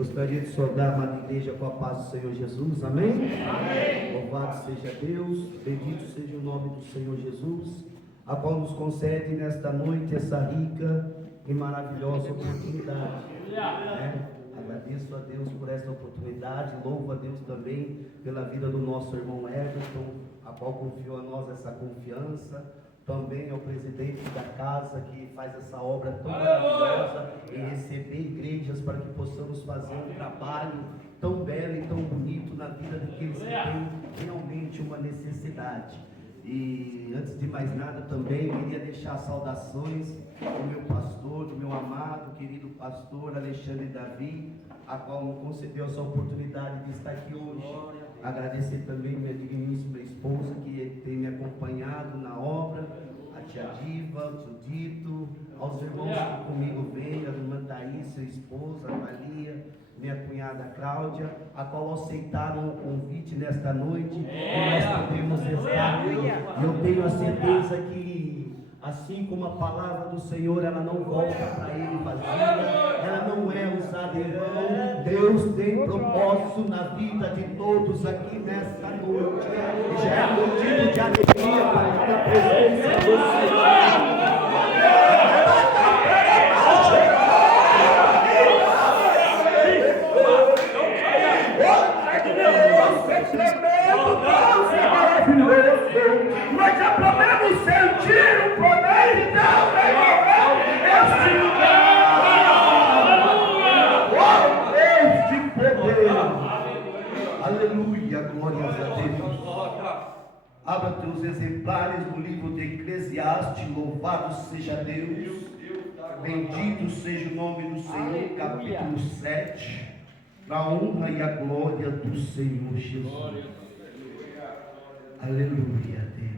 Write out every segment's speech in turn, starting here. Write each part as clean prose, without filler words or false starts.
Gostaria de saudar a amada igreja com a paz do Senhor Jesus, amém? Amém. Louvado seja Deus, bendito seja o nome do Senhor Jesus, a qual nos concede nesta noite essa rica e maravilhosa oportunidade. Agradeço a Deus por esta oportunidade, louvo a Deus também pela vida do nosso irmão Everton, a qual confiou a nós essa confiança. Também ao presidente da casa que faz essa obra tão maravilhosa em receber igrejas para que possamos fazer um trabalho tão belo e tão bonito na vida daqueles que têm realmente uma necessidade. E antes de mais nada também queria deixar saudações do meu pastor, do meu amado, querido pastor Alexandre Davi, a qual me concedeu essa oportunidade de estar aqui hoje. Agradecer também minha digníssima esposa que tem me acompanhado na obra, a tia Diva, o tio Dito, aos irmãos que comigo vêm, a irmã Thaís, sua esposa, a Maria, minha cunhada Cláudia, a qual aceitaram o convite nesta noite e nós podemos estar aqui. E eu tenho a certeza que, assim como a palavra do Senhor, ela não volta para Ele vazia, ela não é usada em vão. Deus tem propósito na vida de todos aqui nesta noite. Já é motivo de alegria para cada presença do Senhor. Nós já podemos sentir o poder de Deus este poder. Aleluia, glórias a Deus. Abra teus exemplares no livro de Eclesiastes. Louvado seja Deus, bendito seja o nome do Senhor. Capítulo 7, para a honra e a glória do Senhor Jesus. Aleluia, Deus.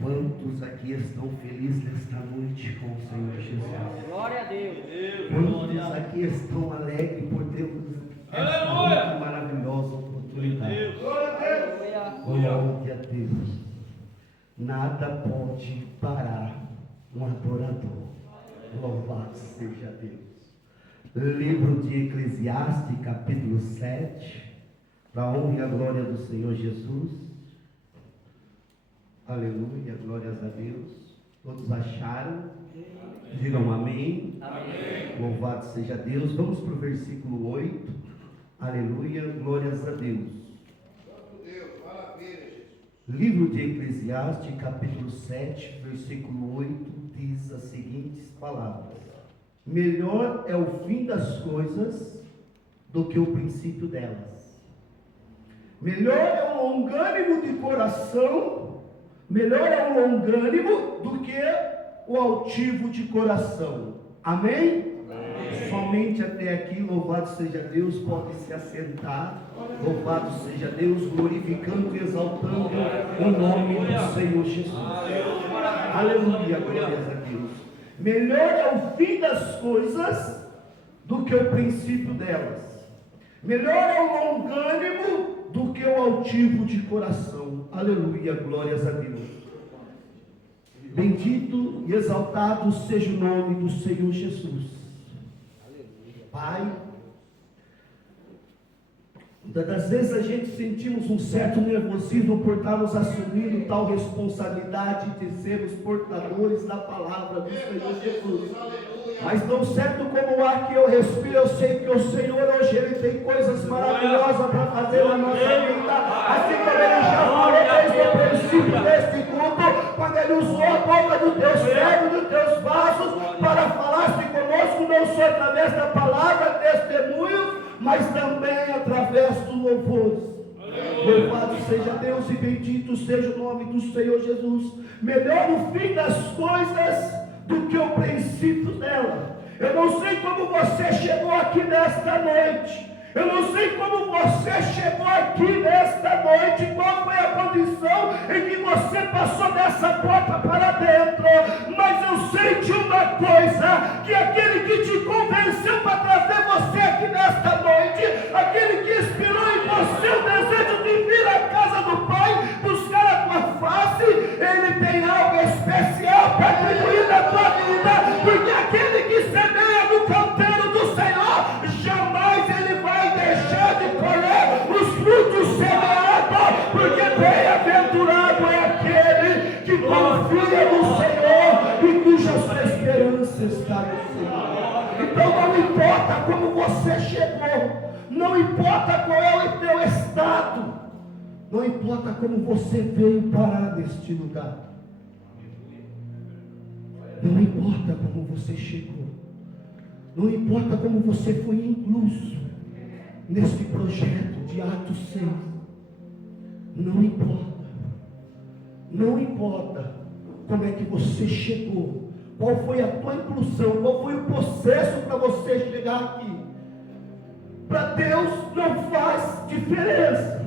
Quantos aqui estão felizes nesta noite com o Senhor Jesus? Glória a Deus. Quantos aqui estão alegres por termos esta muito maravilhosa oportunidade? Glória a Deus. Nada pode parar um adorador. Louvado seja Deus. Livro de Eclesiastes, capítulo 7. Para a honra e a glória do Senhor Jesus. Aleluia, glórias a Deus. Todos acharam? Digam amém. Amém. Louvado seja Deus. Vamos para o versículo 8. Aleluia, glórias a Deus. Livro de Eclesiastes, capítulo 7, versículo 8, diz as seguintes palavras: melhor é o fim das coisas do que o princípio delas. Melhor é o longânimo de coração, melhor é o longânimo do que o altivo de coração. Amém? Amém. Somente até aqui, louvado seja Deus, pode se assentar. Louvado seja Deus, glorificando e exaltando o nome do Senhor Jesus. Aleluia, glórias a Deus. Melhor é o fim das coisas do que o princípio delas. Melhor é o longânimo do que o altivo de coração. Aleluia, glórias a Deus. Bendito e exaltado seja o nome do Senhor Jesus. Pai, muitas das vezes a gente sentimos um certo nervosismo por estarmos assumindo tal responsabilidade de sermos portadores da palavra do Senhor Jesus. Mas tão certo como o ar que eu respiro, eu sei que o Senhor hoje Ele tem coisas maravilhosas para fazer na nossa vida. Assim como Ele já falou desde o princípio deste culto, quando Ele usou a boca do teu servo, dos teus vasos, para falar-se conosco, não só através da palavra, testemunhos, mas também através do louvor. Louvado seja Deus e bendito seja o nome do Senhor Jesus. Melhor o fim das coisas do que o princípio dela. Eu não sei como você chegou aqui nesta noite. Eu não sei como você chegou aqui nesta noite, qual foi a condição em que você passou dessa porta para dentro, mas eu sei de uma coisa, que aquele que te convenceu para trazer você aqui nesta noite, aquele que inspirou em você o desejo de vir à casa do Pai, buscar a tua face, Ele tem algo especial para atribuir na tua vida, porque aquele que semeia no canteiro do Senhor, você chegou, não importa qual é o teu estado, não importa como você veio parar neste lugar, não importa como você chegou, não importa como você foi incluso neste projeto de Atos 6, não importa, não importa como é que você chegou, qual foi a tua inclusão, qual foi o processo para você chegar aqui. Para Deus não faz diferença.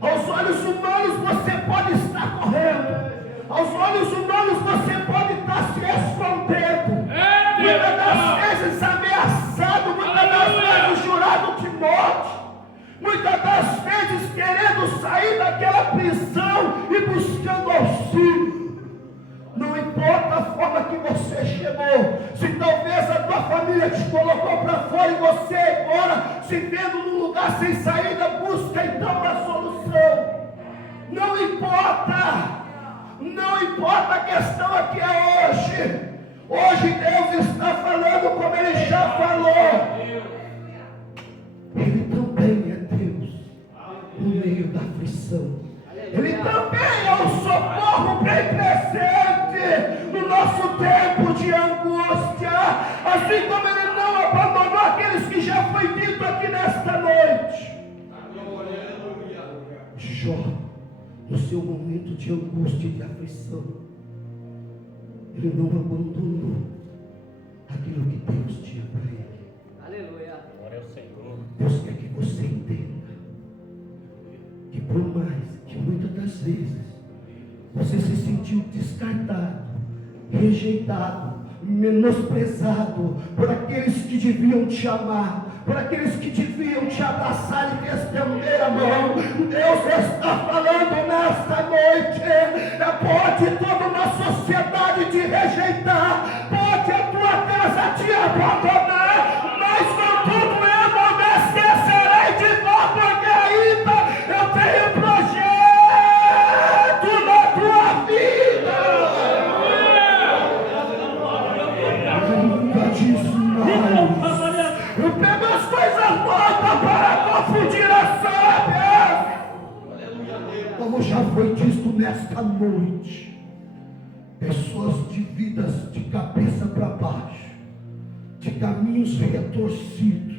Aos olhos humanos você pode estar correndo, aos olhos humanos você pode estar se escondendo, muitas das vezes ameaçado, muitas das vezes jurado de morte, muitas das vezes querendo sair daquela prisão e buscando auxílio. Não importa a forma que você chegou, se talvez a tua família te colocou para fora e você agora se vendo num lugar sem saída, busca então uma solução. Não importa, não importa, a questão aqui é hoje. Hoje Deus está falando como Ele já falou. Ele também é Deus no meio da aflição. Ele também é o socorro bem presente no nosso tempo de angústia. Assim como Ele não abandonou aqueles que já foi dito aqui nesta noite. Jó, no seu momento de angústia e de aflição, ele não abandonou aquilo que Deus tinha para ele. Aleluia. Glória ao Senhor. Deus quer que você entenda que por mais que muitas das vezes você se sentiu descartado, rejeitado, menosprezado por aqueles que deviam te amar, por aqueles que deviam te abraçar e te estender a mão, Deus está falando nesta noite. Pode toda uma sociedade te rejeitar, pode a tua casa te abandonar, mas contudo eu não me esquecerei de nós, porque ainda eu tenho projeto na tua vida. Nunca disso mais. Eu pego as coisas mortas para confundir as sábias. Como já foi dito nesta noite, pessoas de vidas de cabeça para baixo, de caminhos retorcidos,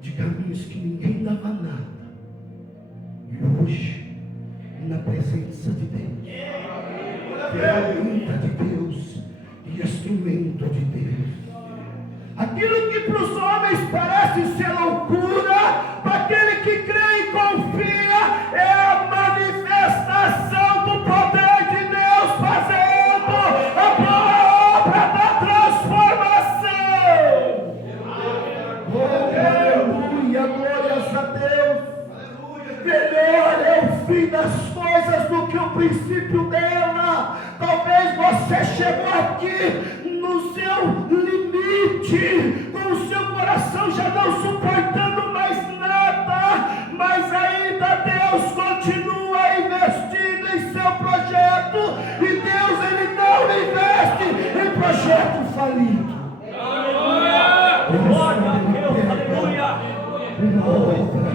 de caminhos que ninguém dava nada, e hoje, na presença de Deus, ferramenta de Deus e instrumento de Deus. Aquilo que para os homens parece ser loucura, para aquele que crê e confia, é a manifestação do poder de Deus fazendo a boa obra da transformação. Aleluia, glórias a Deus. Melhor é o fim das coisas do que o princípio dela. Talvez você chegou aqui no seu limite, com o seu coração já não suportando mais nada, mas ainda Deus continua investindo em seu projeto, e Deus ele não investe em projeto falido. Glória a Deus, aleluia. Uma obra,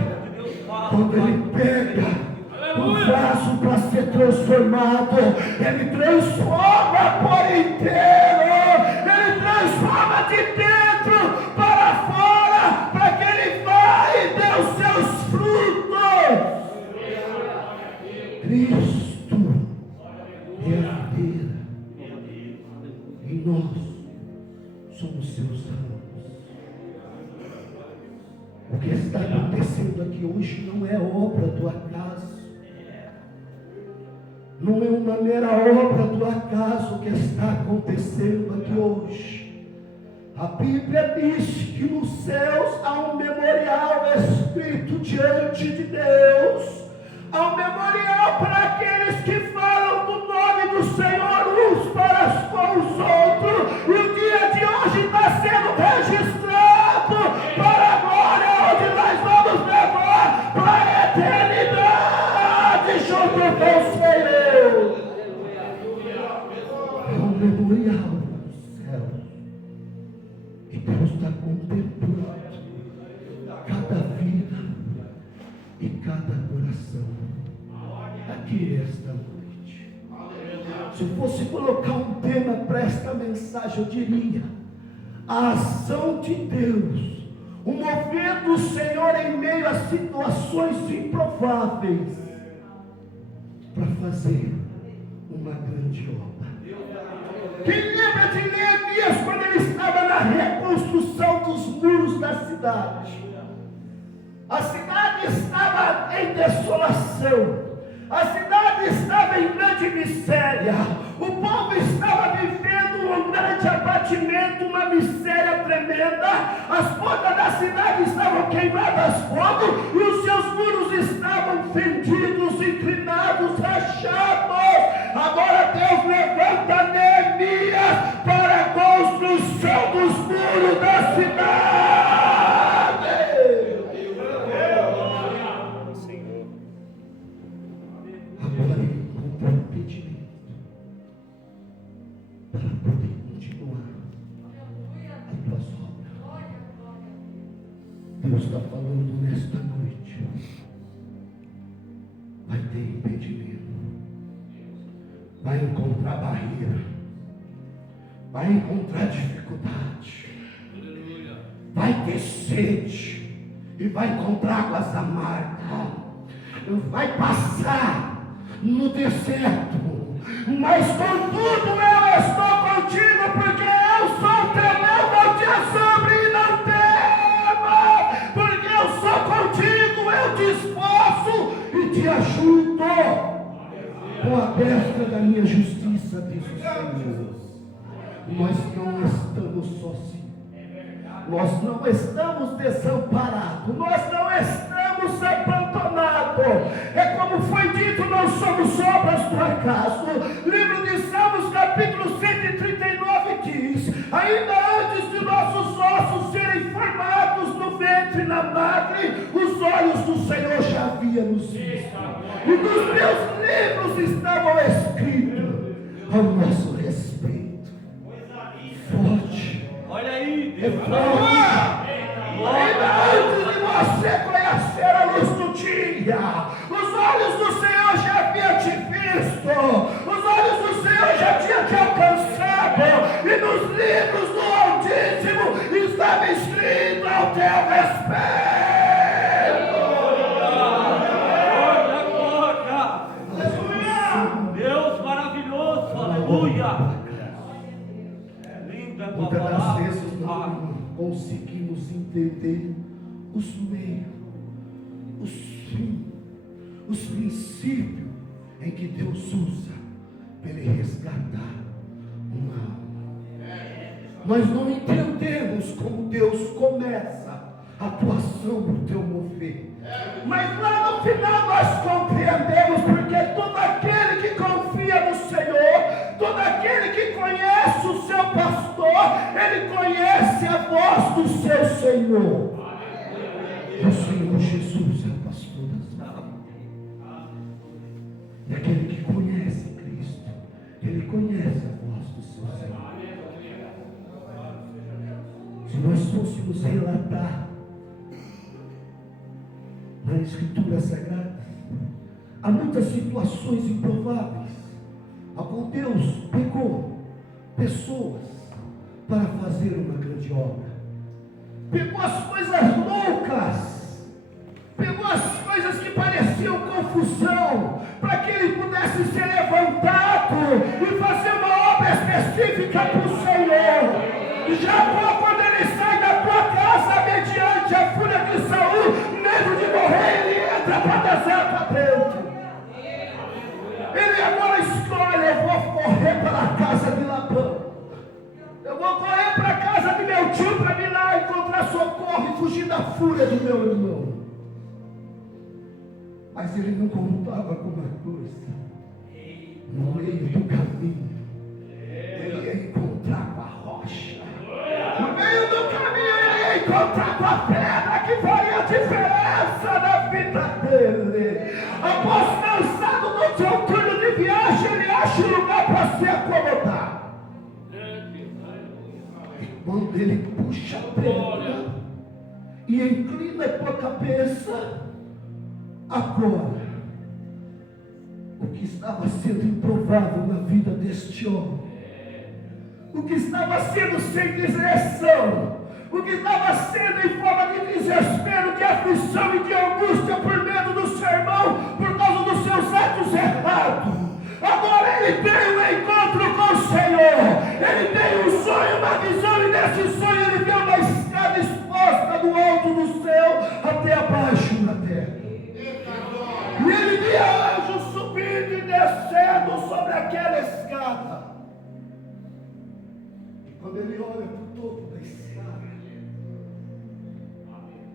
quando ele pega um vaso para ser transformado, ele transforma por inteiro, ele transforma de dentro para fora, para que ele vá e dê os seus frutos. Cristo é a videira e nós somos seus ramos. O que está acontecendo aqui hoje não é obra do acaso, não é uma mera obra do acaso que está acontecendo aqui hoje. A Bíblia diz que nos céus há um memorial escrito diante de Deus, há um memorial para aqueles que falam do nome do Senhor uns para com os outros, e o dia de hoje está sendo registrado para a glória, onde nós vamos levar para a eternidade junto com o Senhor. É um memorial no céu. E Deus está contemplando cada vida e cada coração aqui esta noite. Se eu fosse colocar um tema para esta mensagem, eu diria: a ação de Deus, o mover do Senhor em meio a situações improváveis, para fazer uma grande obra. Quem lembra de Neemias quando ele estava na reconstrução dos muros da cidade? A cidade estava em desolação, a cidade estava em grande miséria, o povo estava vivendo um grande abatimento, uma miséria tremenda, as portas da cidade estavam queimadas fogo, e os seus muros estavam fendidos, inclinados, rachados. Agora Deus levanta Neemias para a construção dos muros da cidade. Agora ele encontra um impedimento para poder continuar as tuas obras. Deus está falando nesta noite. Vai ter impedimento, vai encontrar barreira, vai encontrar dificuldade, vai ter sede e vai encontrar águas amargas, vai passar no deserto, mas contudo eu estou contigo, porque eu sou teu Deus, não te assombre e não tema, porque eu sou contigo, eu te esforço e te ajudo com a destra da minha justiça, diz o Senhor. Nós não estamos sozinhos, nós não estamos desamparados, nós não estamos abandonados. É como foi dito, não somos obras do acaso. Livro de Salmos, capítulo 139 diz: ainda antes de nossos ossos serem formados no ventre, na madre, os olhos do Senhor já haviam nos visto, e nos teus livros estavam escritos ao nosso respeito. Forte, Olha aí, é Deus. forte. Ainda antes de você conhecer a luz do dia, os olhos do Senhor já haviam te visto, os olhos do Senhor já tinham te alcançado, e nos livros do Altíssimo estava escrito ao teu respeito. Deus maravilhoso, aleluia. Linda tua Muitas das palavra. vezes não conseguimos entender os meios, os fins, os princípios em que Deus usa para Ele resgatar uma alma. Nós não entendemos como Deus começa a atuação do teu mover, mas lá no final nós compreendemos, porque todo aquele que confia no Senhor, todo aquele que conhece o seu pastor, ele conhece a voz do seu Senhor. O Senhor Jesus é o pastor das almas. E aquele que conhece Cristo, ele conhece a voz do seu Senhor. Se nós fôssemos relatar na Escritura Sagrada, há muitas situações improváveis, a qual Deus pegou pessoas para fazer uma grande obra. Pegou as coisas loucas, pegou as coisas que pareciam confusão, para que ele pudesse ser levantado e fazer uma obra específica para o Senhor. Jacó, quando ele sai da tua casa mediante a fúria de Saul, medo de morrer, ele entra para o deserto dentro. Ele agora escolhe: eu vou correr para a casa de Labão, eu vou correr para a casa de meu tio, para vir lá encontrar socorro e fugir da fúria do meu irmão. Mas ele não contava com uma coisa: no meio do caminho ele ia encontrar com a rocha, no meio do caminho ele ia encontrar com a pedra que faria a diferença na vida dele. Após cansado do seu turno de viagem, ele acha um lugar para se acomodar. quando ele puxa a pedra e inclina a tua cabeça, agora, o que estava sendo improvável na vida deste homem, o que estava sendo sem direção, o que estava sendo em forma de desespero, de aflição e de angústia por medo do seu irmão, por causa dos seus atos errados, agora ele tem um encontro com o Senhor, ele tem um sonho, uma visão, e nesse sonho ele vê uma escada exposta do alto do céu até abaixo na terra. E ele via anjos subindo e descendo sobre aquela escada. E quando ele olha para o topo da escada,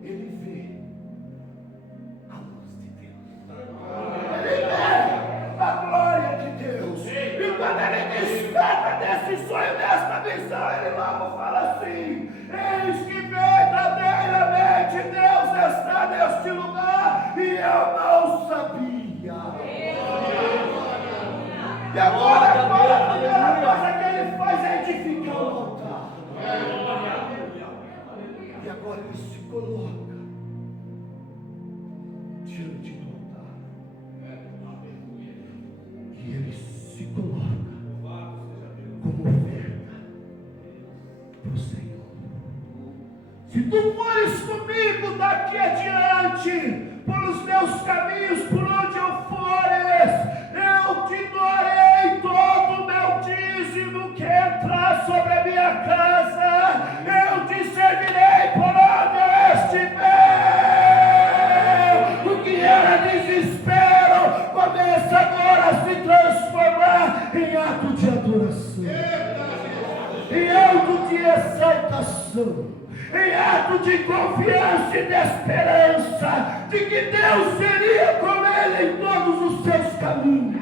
ele vê a luz de Deus. Ele vê a glória de Deus. E quando ele desperta desse sonho, dessa visão, ele logo fala assim: eis que verdadeiramente Deus está neste lugar e eu não sabia. E agora a primeira coisa que ele faz é edificar o altar. E agora ele se coloca diante do altar. E ele se coloca como oferta para o Senhor. Se tu fores comigo daqui adiante, pelos meus caminhos, por onde eu fores, eu te darei todo o meu dízimo que entrar sobre a minha casa, eu te servirei por onde eu estiver. O que era desespero começa agora a se transformar em ato de adoração, em ato de exaltação, em ato de confiança e de esperança de que Deus seria com ele em todos os seus caminhos,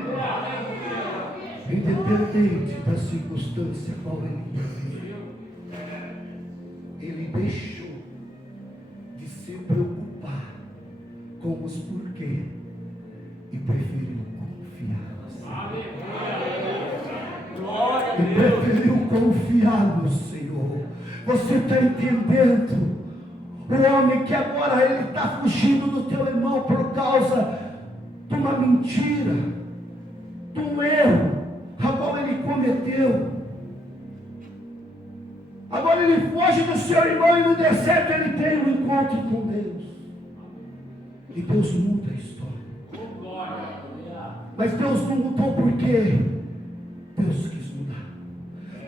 independente da circunstância qual ele viveu. Ele deixou de se preocupar com os porquê e preferiu confiar. E preferiu confiar no Senhor. Você está entendendo? O homem que agora ele está fugindo do teu irmão por causa de uma mentira, de um erro, a qual ele cometeu. Agora ele foge do seu irmão e no deserto ele tem um encontro com Deus. E Deus muda a história. Mas Deus não mudou porque Deus quis mudar.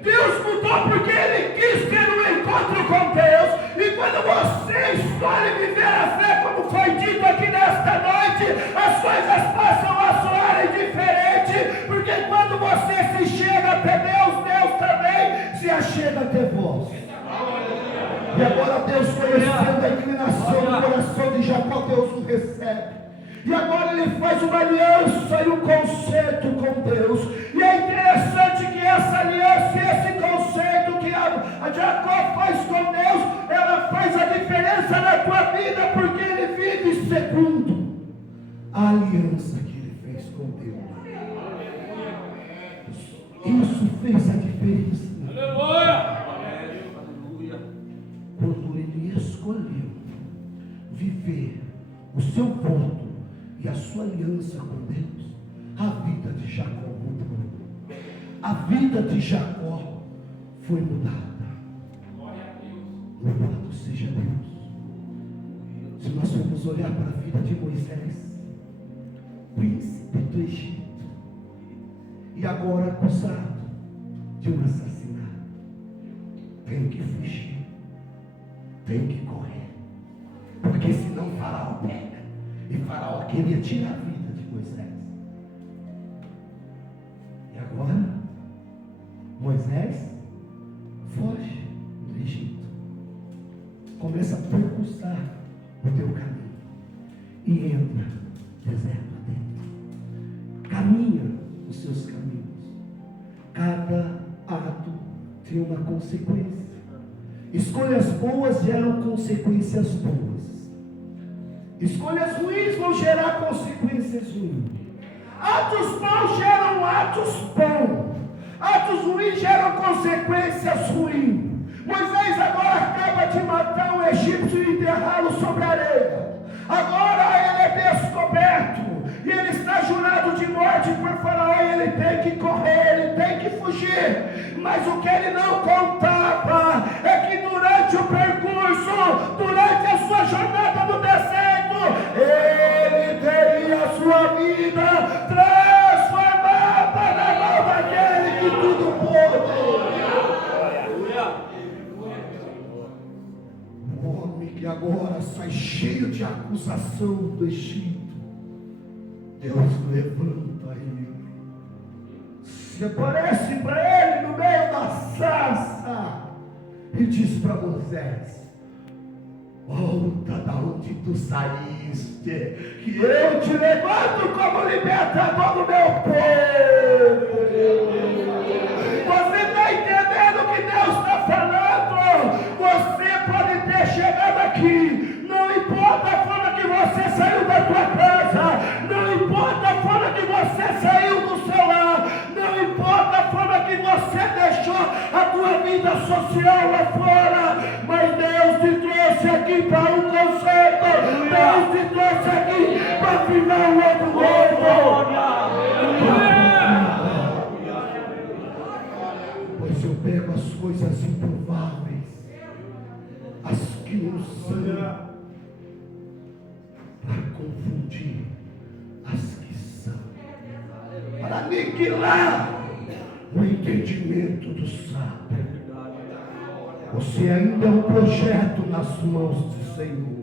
Deus mudou porque Ele quis ter um encontro com Deus. E quando você escolhe viver a fé, como foi dito aqui nesta noite, as coisas passam a soar diferente. Porque quando você se chega até Deus, Deus também se achega até vós. E agora Deus, conhecendo a inclinação do coração de Jacó, Deus o recebe. E agora ele faz uma aliança e um concerto com Deus. E é interessante que essa aliança e esse concerto que a Jacó faz com Deus, ela faz a diferença na tua vida, porque ele vive segundo a aliança que ele fez com Deus. Isso fez a diferença. Quando ele escolheu viver o seu voto e a sua aliança com Deus, a vida de Jacó mudou. A vida de Jacó foi mudada. Louvado seja Deus. Se nós formos olhar para a vida de Moisés, príncipe do Egito, e agora acusado de um assassinato, tem que fugir, tem que correr, porque senão Faraó pega. E Faraó queria tirar a vida de Moisés. E agora, Moisés foge do Egito. Começa a percursar o teu caminho. E entra deserto adentro. Caminha os seus caminhos. Cada ato tem uma consequência. Escolhas boas geram consequências boas. Escolhas ruins vão gerar consequências ruins. Atos bons geram atos bons. Atos ruins geram consequências ruins. Moisés agora acaba de matar um egípcio e enterrá-lo sobre a areia. Agora ele é descoberto e ele está jurado de morte por Faraó e ele tem que correr, ele tem que fugir. Mas o que ele não contava é que durante o percurso, durante a sua jornada no deserto, ele teria a sua vida transformada na mão daquele que tudo pôde. O homem que agora sai cheio de acusação do Egito, Deus levanta ele, se aparece para ele no meio da sarça e diz para Moisés: volta da onde tu saíste, que eu te levanto como libertador do meu povo. Você está entendendo o que Deus está falando? Você pode ter chegado aqui, não importa a forma que você saiu da tua casa, não importa a forma que você saiu do seu lar, não importa a forma que você deixou a tua vida social lá fora, mas Deus te trouxe aqui para um concerto, Deus te trouxe aqui para final um outro novo. Pois eu pego as coisas improváveis, as que não são, para confundir as que são, para aniquilar o entendimento do sábio. Você ainda é um projeto nas mãos do Senhor.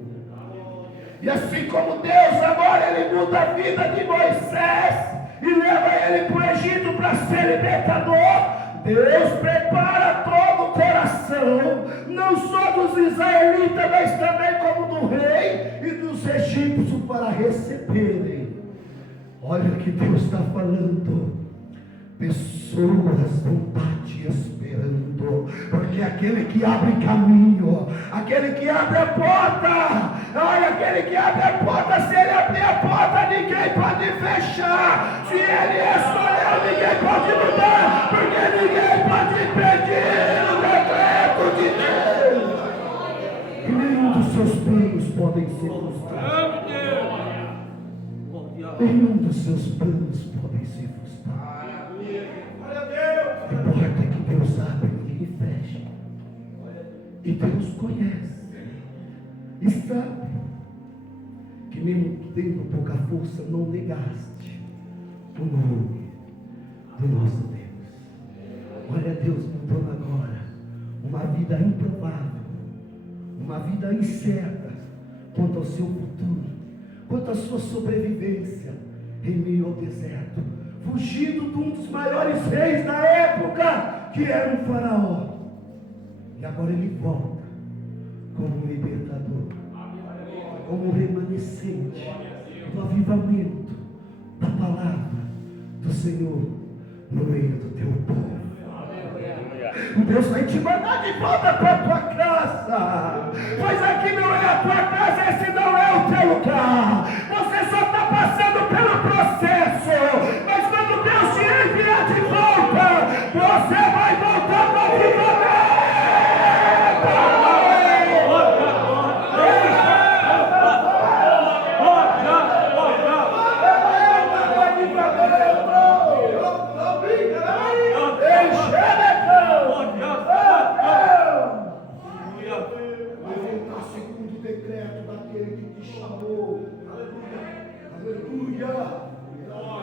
E assim como Deus agora ele muda a vida de Moisés e leva ele para o Egito para ser libertador, Deus prepara todo o coração, não só dos israelitas, mas também como do rei e dos egípcios para receberem. Olha o que Deus está falando. Pessoas vão estar te esperando, porque aquele que abre caminho, aquele que abre a porta, olha, aquele que abre a porta, se ele abrir a porta, ninguém pode fechar. Se ele escolheu, ninguém pode mudar, porque ninguém pode impedir o decreto de Deus. E nenhum dos seus planos podem ser frustrados. Nenhum dos seus planos podem ser frustrados. Importa que Deus abre e ninguém fecha. E Deus conhece e sabe que mesmo tendo pouca força, não negaste o nome do nosso Deus. Olha, Deus mudando agora uma vida improvável, uma vida incerta quanto ao seu futuro, quanto à sua sobrevivência em meio ao deserto, fugindo de um dos maiores reis da época, que era o Faraó. E agora ele volta como um libertador, como um remanescente do avivamento da palavra do Senhor no meio do teu povo. Deus vai te mandar de volta para a tua casa, pois aqui não é a tua casa, esse não é o teu lugar. Você só está passando pelo processo, mas quando Deus te enviar de volta, você vai voltar para o avivamento.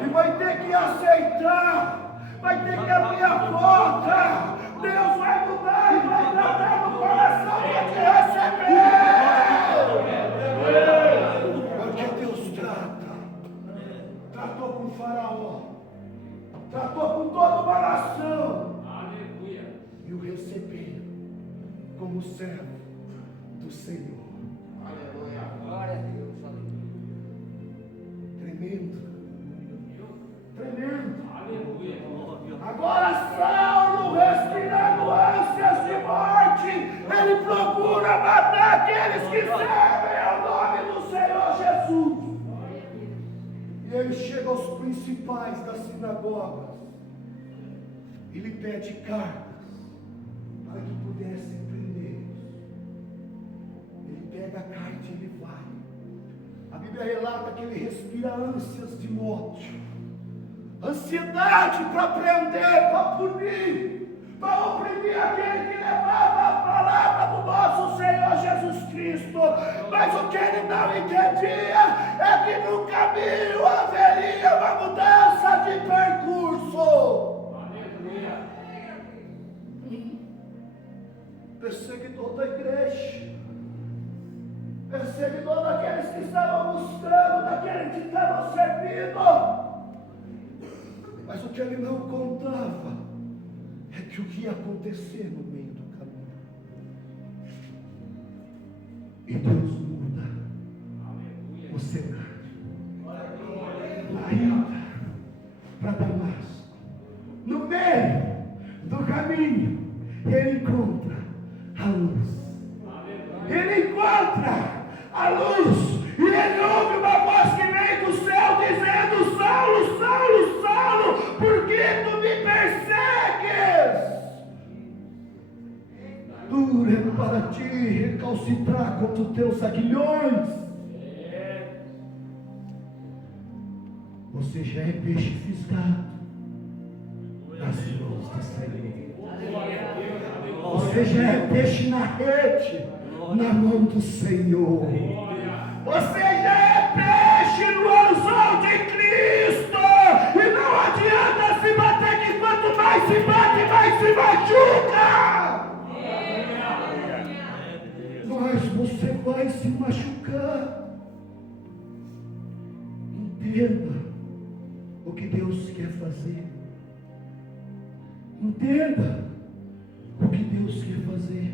E vai ter que aceitar, vai ter que abrir a porta. Deus vai mudar e vai tratar no coração para te receber. Porque Deus tratou com o Faraó, tratou com toda uma nação, e o recebeu como servo do Senhor. Glória a Deus. Tremendo. Agora Saulo, respirando ânsias de morte, ele procura matar aqueles que servem ao nome do Senhor Jesus. E ele chega aos principais das sinagogas e lhe pede cartas para que pudessem Bíblia relata que ele respira ânsias de morte, ansiedade para prender, para punir, para oprimir aquele que levava a palavra do nosso Senhor Jesus Cristo. Mas o que ele não entendia é que no caminho haveria uma mudança de percurso. Perseguidor da igreja, perseguidor daqueles que estavam buscando, daqueles que estavam servindo. Mas o que ele não contava é que o que ia acontecer no meio do caminho. E Deus muda o cenário. Na ida para Damasco, no meio do caminho, ele encontra a luz. Ele encontra a luz e ele ouve uma voz que vem do céu dizendo: Saulo, Saulo, Saulo, por que tu me persegues? Duro é para ti recalcitrar contra os teus aguilhões. Você já é peixe fisgado nas mãos do Senhor. Você já é peixe na rede, na mão do Senhor. Você já é peixe no anzol de Cristo. E não adianta se bater, que quanto mais se bate, mais se machuca. Mas você vai se machucar. Entenda o que Deus quer fazer. Entenda o que Deus quer fazer.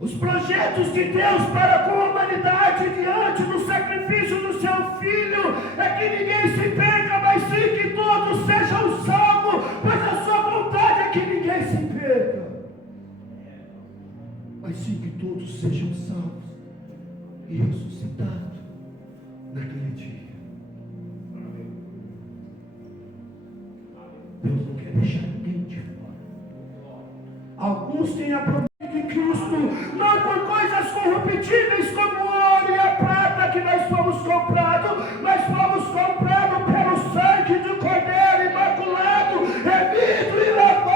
Os projetos de Deus para com a humanidade diante do sacrifício do seu Filho é que ninguém se perca, mas sim que todos sejam salvos, pois a sua vontade é que ninguém se perca, mas sim que todos sejam salvos e ressuscitados naquele dia. Deus não quer deixar ninguém de fora. Alguns têm a promessa de Cristo, não por coisas corruptíveis como o ouro e a prata que nós fomos comprados, mas fomos comprados pelo sangue do Cordeiro imaculado, remido e lavado.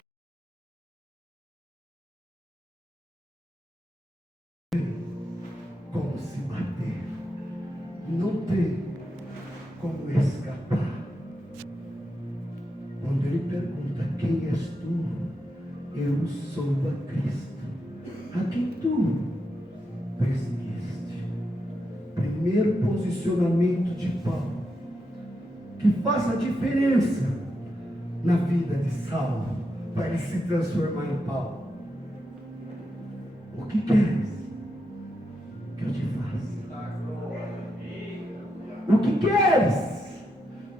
Como se bater, não tem como escapar. Quando ele pergunta: quem és tu? Eu sou a Cristo, a quem tu perseguiste. Primeiro posicionamento de Paulo, que faz a diferença na vida de Saulo, para ele se transformar em Paulo. O que queres que eu te faça? O que queres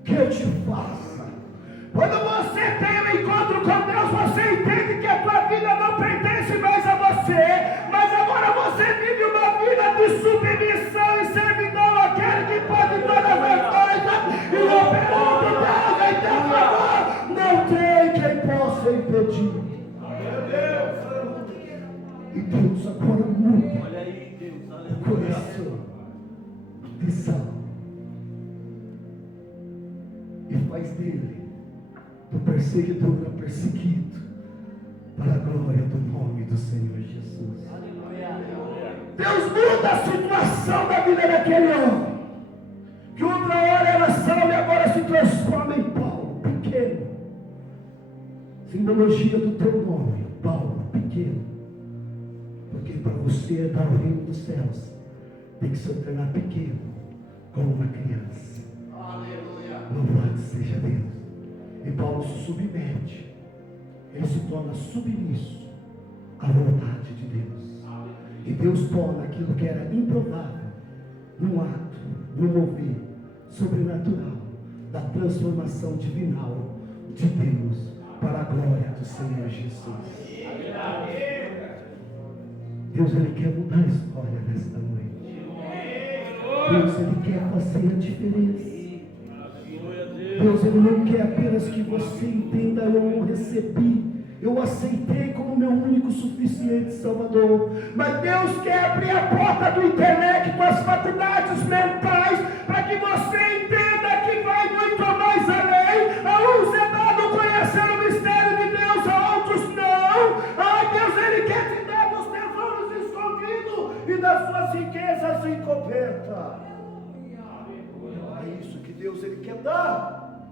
que eu te faça? Quando você tem um encontro com Deus, você entende que a tua vida não pertence mais a você, mas agora você vive uma vida de submissão e servidão àquele que pode todas as coisas, e operando Deus em teu favor, não tem quem possa impedir. E Deus agora muda o coração de Saulo e faz dele do perseguidor a perseguido, para a glória do nome do Senhor Jesus. Deus muda a situação da vida daquele homem, que outra hora era Saulo e agora se transforma em Paulo, pequeno. Simbologia do teu nome, Paulo, pequeno. Porque para você herdar o reino dos céus, tem que se tornar pequeno, como uma criança. Louvado seja Deus. E Paulo se submete, ele se torna submisso à vontade de Deus. E Deus torna aquilo que era improvável num ato, num mover sobrenatural da transformação divinal de Deus para a glória do Senhor Jesus. Deus, ele quer mudar a história nesta noite. Deus, ele quer fazer a diferença. Deus, ele não quer apenas que você entenda: eu recebi, eu aceitei como meu único suficiente Salvador. Mas Deus quer abrir a porta do intelecto, das faculdades mentais, você entenda que vai muito mais além. A uns é dado conhecer o mistério de Deus, a outros não. Ai, Deus, Ele quer te dar dos tesouros escondidos e das suas riquezas encobertas. É isso que Deus Ele quer dar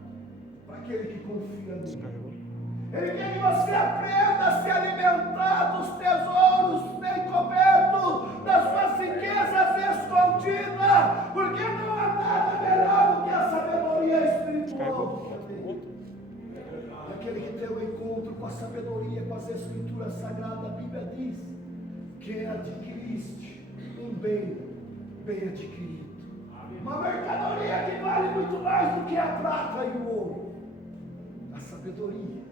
para aquele que confia nele. Ele quer que você aprenda a se alimentar dos tesouros encobertos, das suas riquezas escondidas, porque não há nada melhor do que a sabedoria espiritual. Aquele que tem um encontro com a sabedoria, com as escrituras sagradas, a Bíblia diz que adquiriste um bem adquirido. Uma mercadoria que vale muito mais do que a prata e o ouro. A sabedoria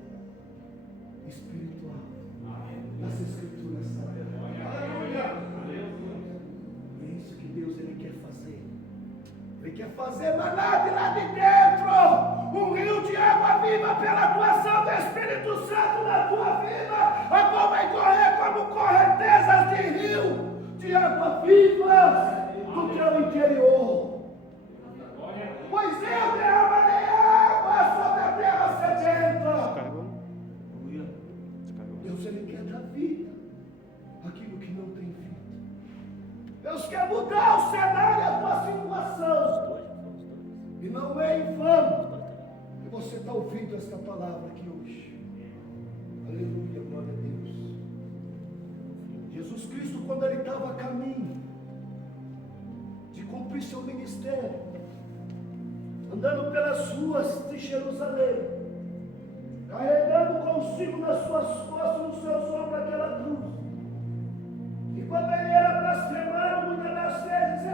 espiritual das escrituras sagradas. É isso que Deus Ele quer fazer. Ele quer fazer manar de lá de dentro um rio de água viva pela atuação do Espírito Santo na tua vida, a qual vai correr como correntezas de rio de água viva no teu interior. Pois eu derramarei água sobre a terra sedenta. Deus Ele quer dar vida àquilo que não tem vida. Deus quer mudar o cenário, a tua situação. E não é em vão que você está ouvindo esta palavra aqui hoje. Aleluia, glória a Deus. Jesus Cristo, quando Ele estava a caminho de cumprir seu ministério, andando pelas ruas de Jerusalém, carregando consigo nas suas costas, no seu ombro, aquela cruz. E quando ele era blasfemado, muitas das vezes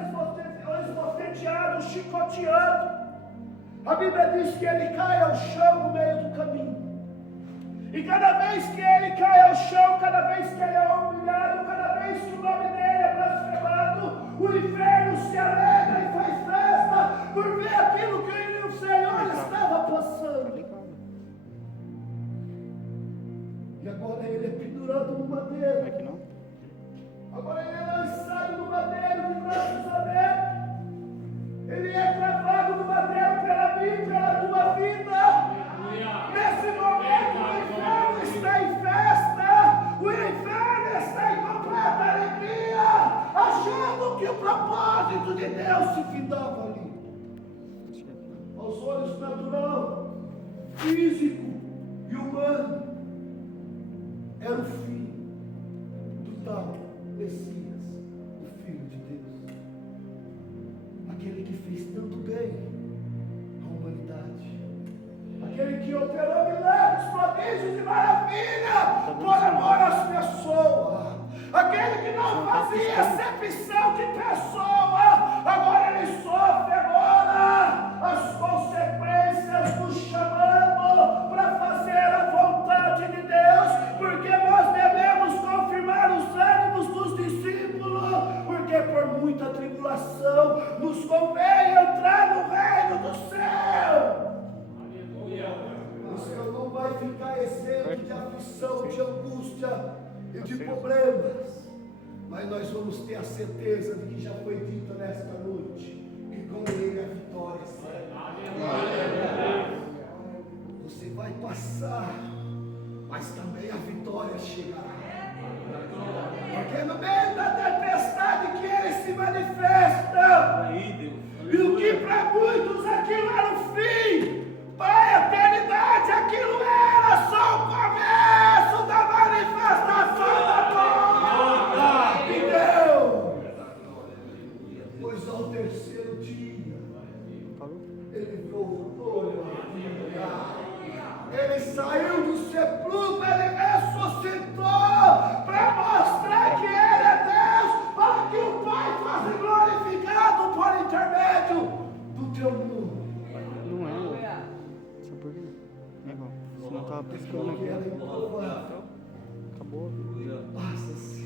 esbofeteado, chicoteado, a Bíblia diz que ele cai ao chão no meio do caminho. E cada vez que ele cai ao chão, cada vez que ele é humilhado, cada vez que o nome dele é blasfemado, o inferno se alegra e faz festa por ver aquilo que o Senhor estava passando. E agora ele é pendurado no madeiro. Agora ele é lançado no madeiro de braços abertos. Ele é travado no madeiro pela minha e pela tua vida. Nesse momento o inferno está em festa. O inferno está em completa alegria, achando que o propósito de Deus se findava ali. Aos olhos natural, físico e humano, era o fim do tal Messias, o Filho de Deus, aquele que fez tanto bem à humanidade, aquele que operou milagres, prodígios e maravilha por amor às pessoas, aquele que não fazia acepção de pessoa, agora ele sofre as consequências do chamado para fazer a vontade de Deus, porque nós devemos confirmar os ânimos dos discípulos, porque por muita tribulação nos convém entrar no reino do céu. O Senhor não vai ficar isento de aflição, de angústia e de problemas, mas nós vamos ter a certeza de que já foi dito nesta noite, que com Ele a vitória será. Você vai passar, mas também a vitória chegará. Porque no meio da tempestade que Ele se manifesta, e o que para muitos aquilo era o fim, para a eternidade aquilo era só o começo da manifestação da glória de Deus. Pois ao terceiro dia Ele voltou, Ele saiu do sepulcro, Ele ressuscitou para mostrar que Ele é Deus, para que o Pai fosse glorificado por intermédio do teu nome. Não é, sabe por quê? É igual, você não estava pescando aqui. Acabou. Passa-se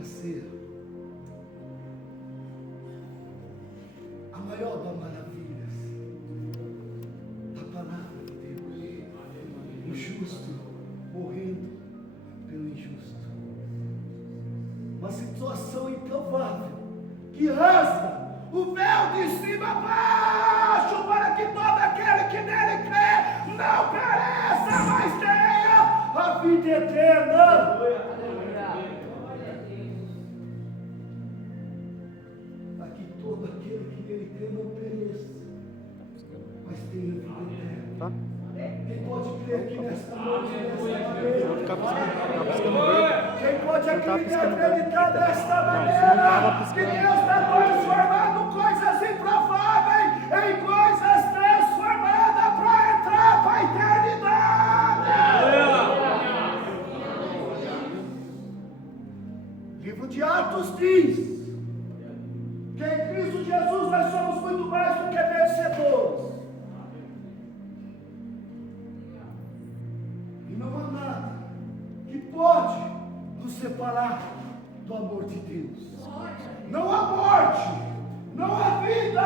a ser a maior das maravilhas da palavra de Deus. O justo morrendo pelo injusto. Uma situação improvável que rasga o véu de cima a baixo, para que todo aquele que nele crê não pereça, mas tenha a vida eterna. Para que todo aquele que nele crê não pereça, mas tenha a vida eterna. Tá? Quem pode crer aqui nesta noite, nesta maneira? Vou ficar piscando verde. Quem pode Não tá piscando acreditar verde. desta Não, maneira senão tava que piscando. Deus está transformando coisas improváveis em coisas transformadas para entrar para a eternidade? Livro de Atos diz que em Cristo Jesus nós somos muito mais do que vencedores. E não há nada que pode nos separar do amor de Deus. Não há morte, não há vida,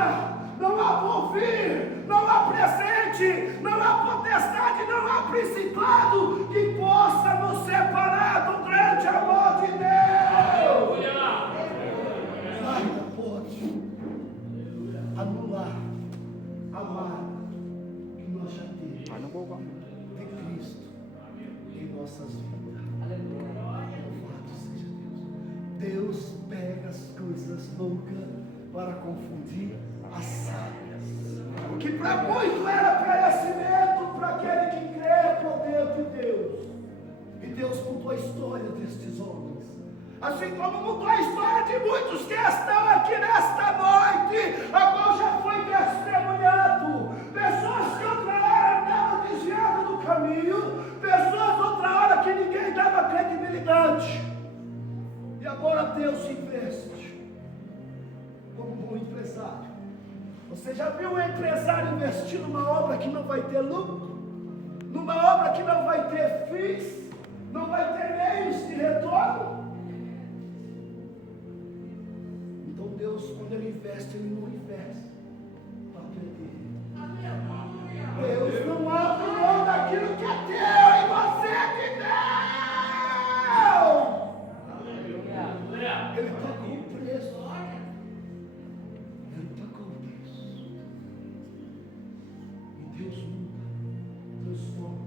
não há porvir, não há presente, não há potestade, não há principado que possa nos separar do grande amor de Deus. Nada pode anular a marca que nós já temos Vai no Google. de Cristo em nossas vidas. Louvado seja Deus. Deus pega as coisas loucas para confundir as sábias. O que para muito era perecimento, para aquele que crê é poder de Deus. E Deus mudou a história destes homens. Assim como mudou a história de muitos que estão aqui nesta noite, a qual já foi testemunhado. Pessoas que outra hora andavam desviadas do caminho, pessoas outra hora que ninguém dava credibilidade. E agora Deus investe como um bom empresário. Você já viu um empresário investir numa obra que não vai ter lucro? Numa obra que não vai ter fins? Não vai ter meios de retorno? Então Deus, quando Ele investe, Ele não investe para perder. Deus não abre mão daquilo que é teu e você que deu. Ele pagou o preço. Ele pagou o preço. E Deus muda, transforma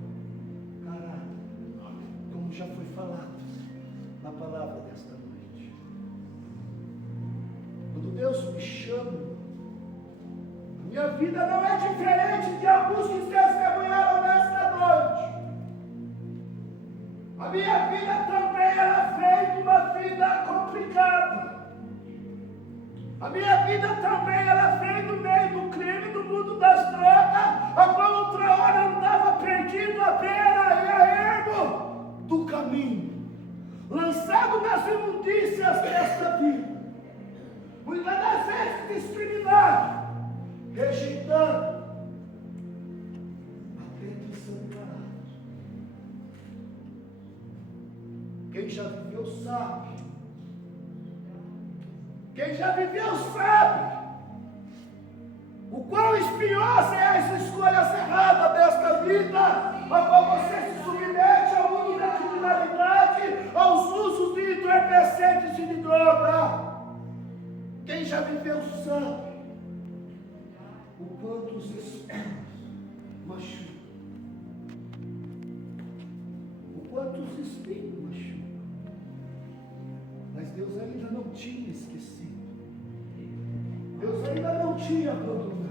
caráter, como já foi falado na palavra desta noite. Quando Deus me chama, a minha vida não é diferente de alguns que testemunharam nesta noite. A minha vida também era feita uma vida complicada. A minha vida também era feita no meio do crime, do mundo das drogas, a qual outra hora andava perdido à beira e a ermo do caminho, lançado nas imundícias desta vida. Muitas das vezes discriminado, rejeitando, até desamparado. Quem já viveu sabe. Quem já viveu sabe o quão espinhosa é as escolhas erradas desta vida, a qual você se submete ao mundo da criminalidade, aos usos de entorpecentes e de droga. Quem já viveu sabe o quanto os espinhos machucam, o quanto os espinhos machucam. Mas Deus ainda não tinha esquecido. Deus ainda não tinha abandonado.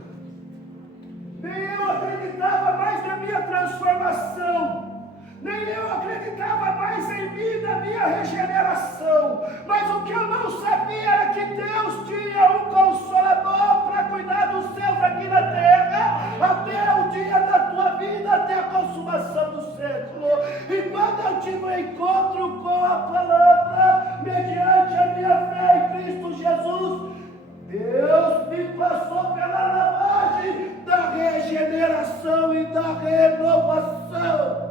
Nem eu acreditava mais na minha transformação. Nem eu acreditava mais em mim, na minha regeneração. Mas o que eu não sabia era que Deus tinha um consolador para cuidar dos seus aqui na terra, até o dia da tua vida, até a consumação do século. E quando eu tive um encontro com a palavra, mediante a minha fé em Cristo Jesus, Deus me passou pela lavagem da regeneração e da renovação.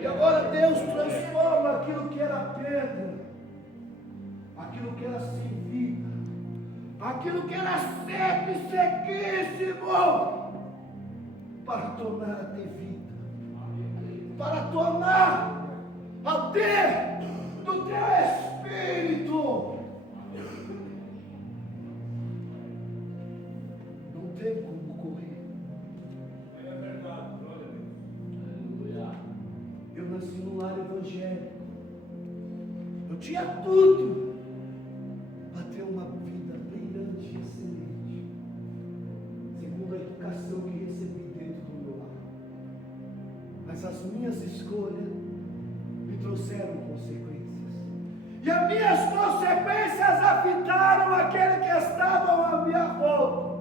E agora Deus transforma aquilo que era pedra, aquilo que era sem vida, aquilo que era seco e sequíssimo, para tornar a ter vida, para tornar a ter do teu espírito tinha tudo para ter uma vida brilhante e excelente, segundo a educação que recebi dentro do meu lar. Mas as minhas escolhas me trouxeram consequências. E as minhas consequências afetaram aqueles que estavam à minha volta.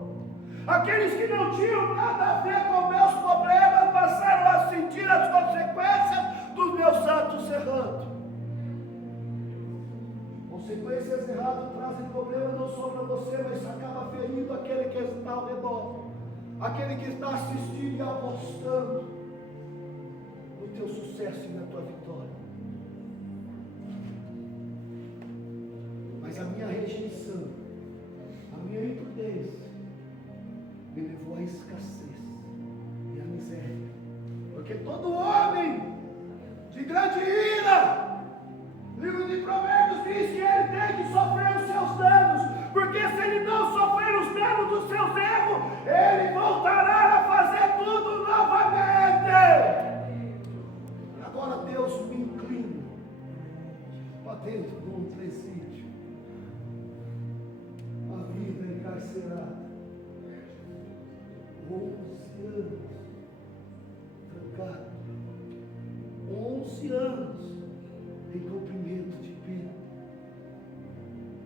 Aqueles que não tinham nada a ver com meus problemas passaram a sentir as consequências dos meus atos errados. Consequências erradas trazem problema não só para você, mas acaba ferindo aquele que está ao redor, aquele que está assistindo e apostando no teu sucesso e na tua vitória. Mas a minha rejeição, a minha imprudência, me levou à escassez e à miséria. Porque todo homem de grande ira, livro de Provérbios diz que ele tem que sofrer os seus danos, porque se ele não sofrer os danos dos seus erros, ele voltará a fazer tudo novamente. E agora Deus me inclina para dentro de um presídio, a vida encarcerada, 11 anos trancado, 11 anos em cumprimento de pena,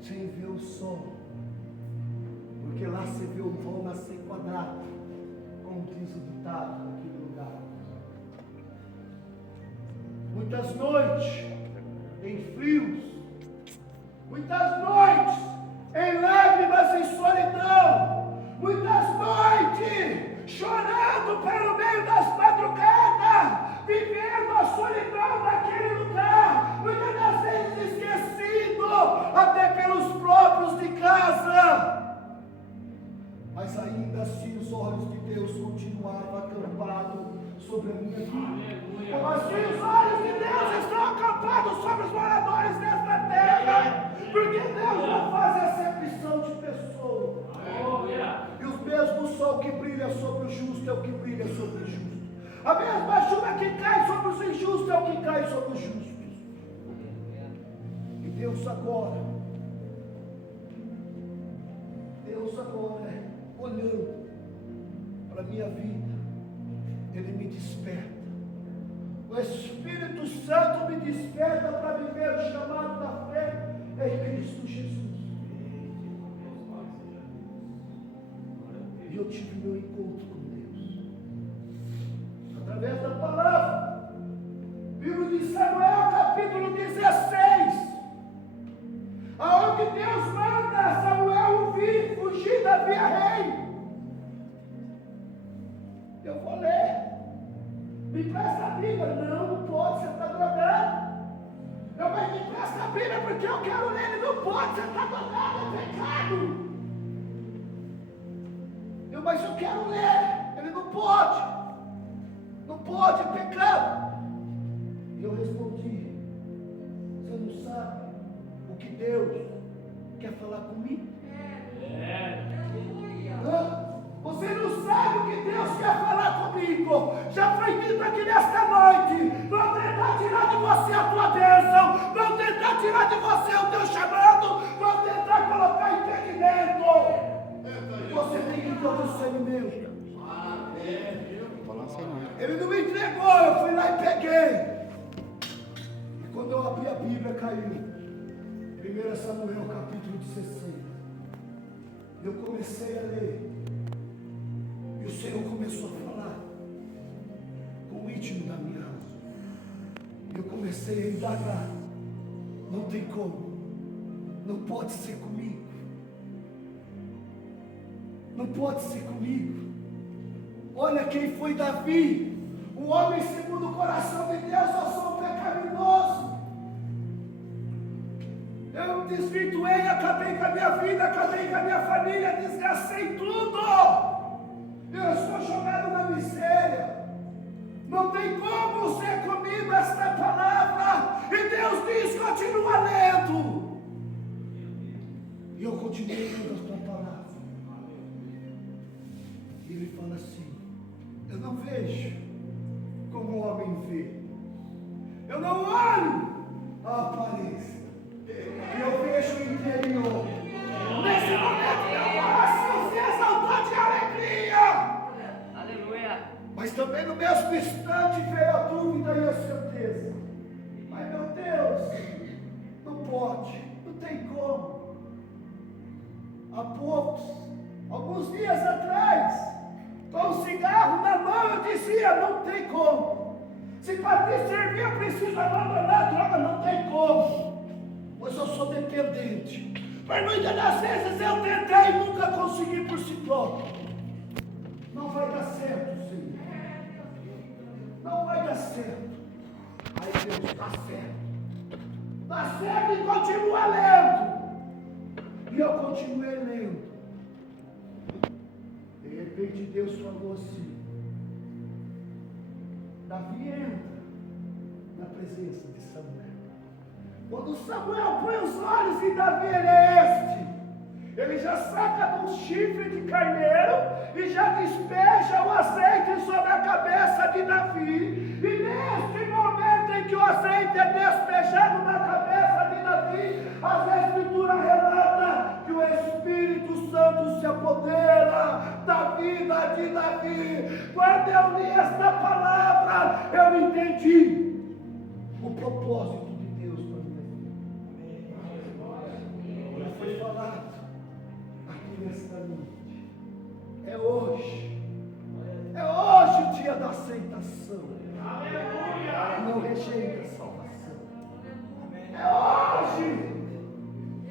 sem ver o sol, porque lá você vê o sol nascer quadrado, como diz o ditado naquele lugar. Muitas noites em frios, muitas noites em lágrimas e solidão, muitas noites chorando pelo meio das madrugadas, vivendo a solidão daquele lugar, muitas das vezes esquecido até pelos próprios de casa. Mas ainda assim os olhos de Deus continuavam acampados sobre a minha vida. Como assim os olhos de Deus estão acampados sobre os moradores desta terra? Porque Deus não faz acepção de pessoas. E os mesmos sol que brilha sobre o justo é o que brilha sobre o justo. A mesma chuva que cai sobre os injustos é o que cai sobre os justos. E Deus agora, olhando para a minha vida, Ele me desperta. O Espírito Santo me desperta para viver o chamado da fé em Cristo Jesus. E eu tive meu encontro com Deus através da palavra. Livro de Samuel, capítulo 16, aonde Deus manda Samuel fugir da via rei. Eu vou ler. Me presta a Bíblia. Não pode, você está drogado. Mas me presta a Bíblia porque eu quero ler. Ele não pode, você está drogado, é pecado. Mas eu quero ler. Ele não pode. Não pode, é pecado. E eu respondi: você não sabe o que Deus quer falar comigo? Você não sabe o que Deus quer falar comigo. Já foi dito aqui nesta noite: vão tentar tirar de você a tua bênção, vão tentar tirar de você o teu chamado, vão tentar colocar impedimento. Você tem que ter o discernimento. Ele não me entregou, eu fui lá e peguei. E quando eu abri a Bíblia, caiu 1 Samuel capítulo 16. Eu comecei a ler. E o Senhor começou a falar com o íntimo da minha alma. Eu comecei a indagar. Não tem como. Não pode ser comigo. Não pode ser comigo. Olha quem foi Davi. O homem segundo o coração de Deus. Eu sou um pecaminoso. Eu desvirtuei, acabei com a minha vida, acabei com a minha família, desgastei tudo. Eu estou jogado na miséria. Não tem como ser comigo esta palavra. E Deus diz: continua lendo. E eu continuei lendo a tua palavra. E ele fala assim: eu não vejo como o homem vê. Eu não olho a aparência. mesmo instante veio a dúvida e a certeza. Mas meu Deus, não pode, não tem como. Há alguns dias atrás, com um cigarro na mão, eu dizia, não tem como. Se para te servir eu preciso abandonar a droga, não tem como. Pois eu sou dependente. Mas muitas das vezes eu tentei e nunca consegui por si próprio. Não vai dar certo, Senhor. Não vai dar certo. Aí Deus, dá certo. Dá certo e continua lendo. E eu continuei lendo. De repente Deus falou assim: Davi entra na presença de Samuel. Quando Samuel põe os olhos em Davi, ele é este. Ele já saca de um chifre de carneiro e já despeja o azeite sobre a cabeça de Davi. E neste momento em que o azeite é despejado na cabeça de Davi, as escrituras relatam que o Espírito Santo se apodera da vida de Davi. Quando eu li esta palavra, eu entendi o propósito de Deus para minha vida. Agora foi falado aqui nesta noite. É hoje o dia da aceitação. Não rejeita a salvação. É hoje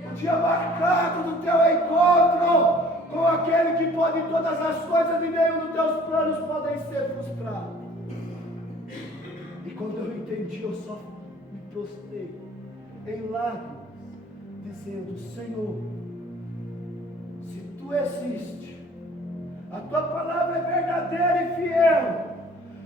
o dia marcado do teu encontro com aquele que pode todas as coisas e nenhum dos teus planos podem ser frustrados. E quando eu entendi, eu só me prostrei em lágrimas, dizendo: Senhor, se tu existes, a tua palavra é verdadeira e fiel,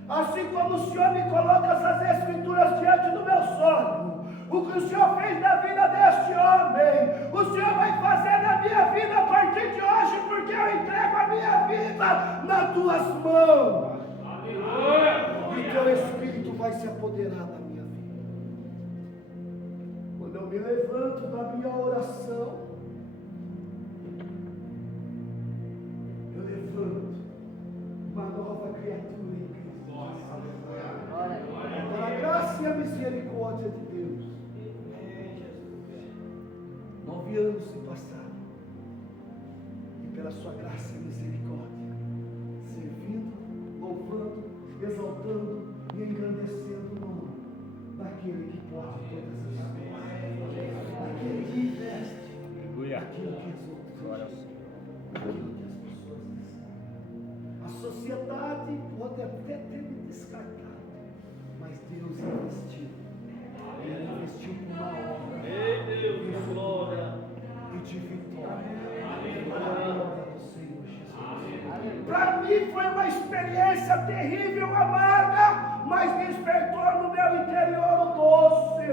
assim como o Senhor me coloca essas escrituras diante do meu sonho. O que o Senhor fez na vida deste homem, o Senhor vai fazer na minha vida a partir de hoje, porque eu entrego a minha vida nas tuas mãos. E o teu Espírito vai se apoderar da minha vida. Quando eu me levanto da minha oração, eu levanto uma nova criatura em Cristo. Pela graça e a misericórdia de Deus. 9 anos se passaram, e pela sua graça e misericórdia, servindo, louvando, exaltando e engrandecendo o nome daquele que pode todas as coisas, daquele que investe, daquilo que exalta, daquilo que as pessoas dizem. A sociedade pode até ter me descartado, mas Deus investiu. Ele investiu com uma obra de glória e de vitória. Para mim foi uma experiência terrível, amarga, mas despertou no meu interior o doce.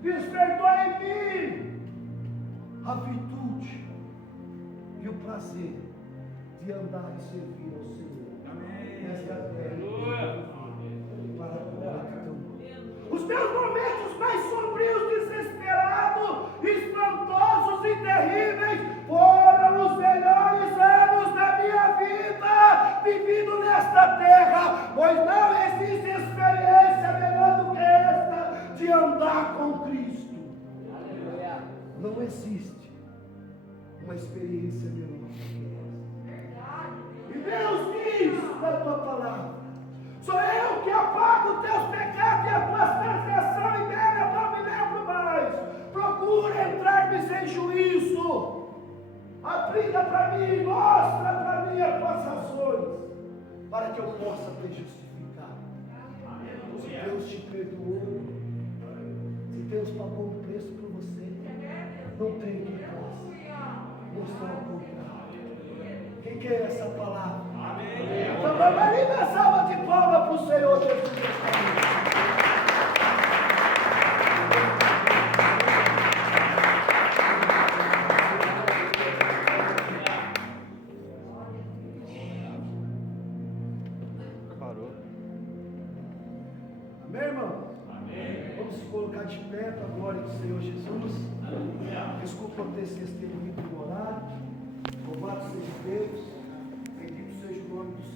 Despertou em mim a virtude e o prazer de andar e servir ao Senhor nesta terra. Para a glória de Deus. Os meus momentos mais sombrios, desesperados, espantosos e terríveis foram os melhores anos da minha vida vivido nesta terra, pois não existe experiência melhor do que esta de andar com Cristo. Não existe uma experiência melhor do que esta. E Deus diz na tua palavra: sou eu que apago os teus pecados e as tuas transgressões, e dele eu não me lembro mais. Procura entrar-me sem juízo. Aplica para mim, mostra para mim as tuas razões, para que eu possa te justificar. Se Deus te perdoou, se Deus pagou um preço por você, não tem que possa mostrar o contrário. Quem quer essa palavra? Então vamos ali na salva de palmas para o Senhor Jesus Cristo. Parou. Amém, irmão? Amém. Vamos se colocar de pé para a glória do Senhor Jesus. Desculpa por ter se estendido no horário. Louvado seja Deus. Bendito seja o nome do Senhor.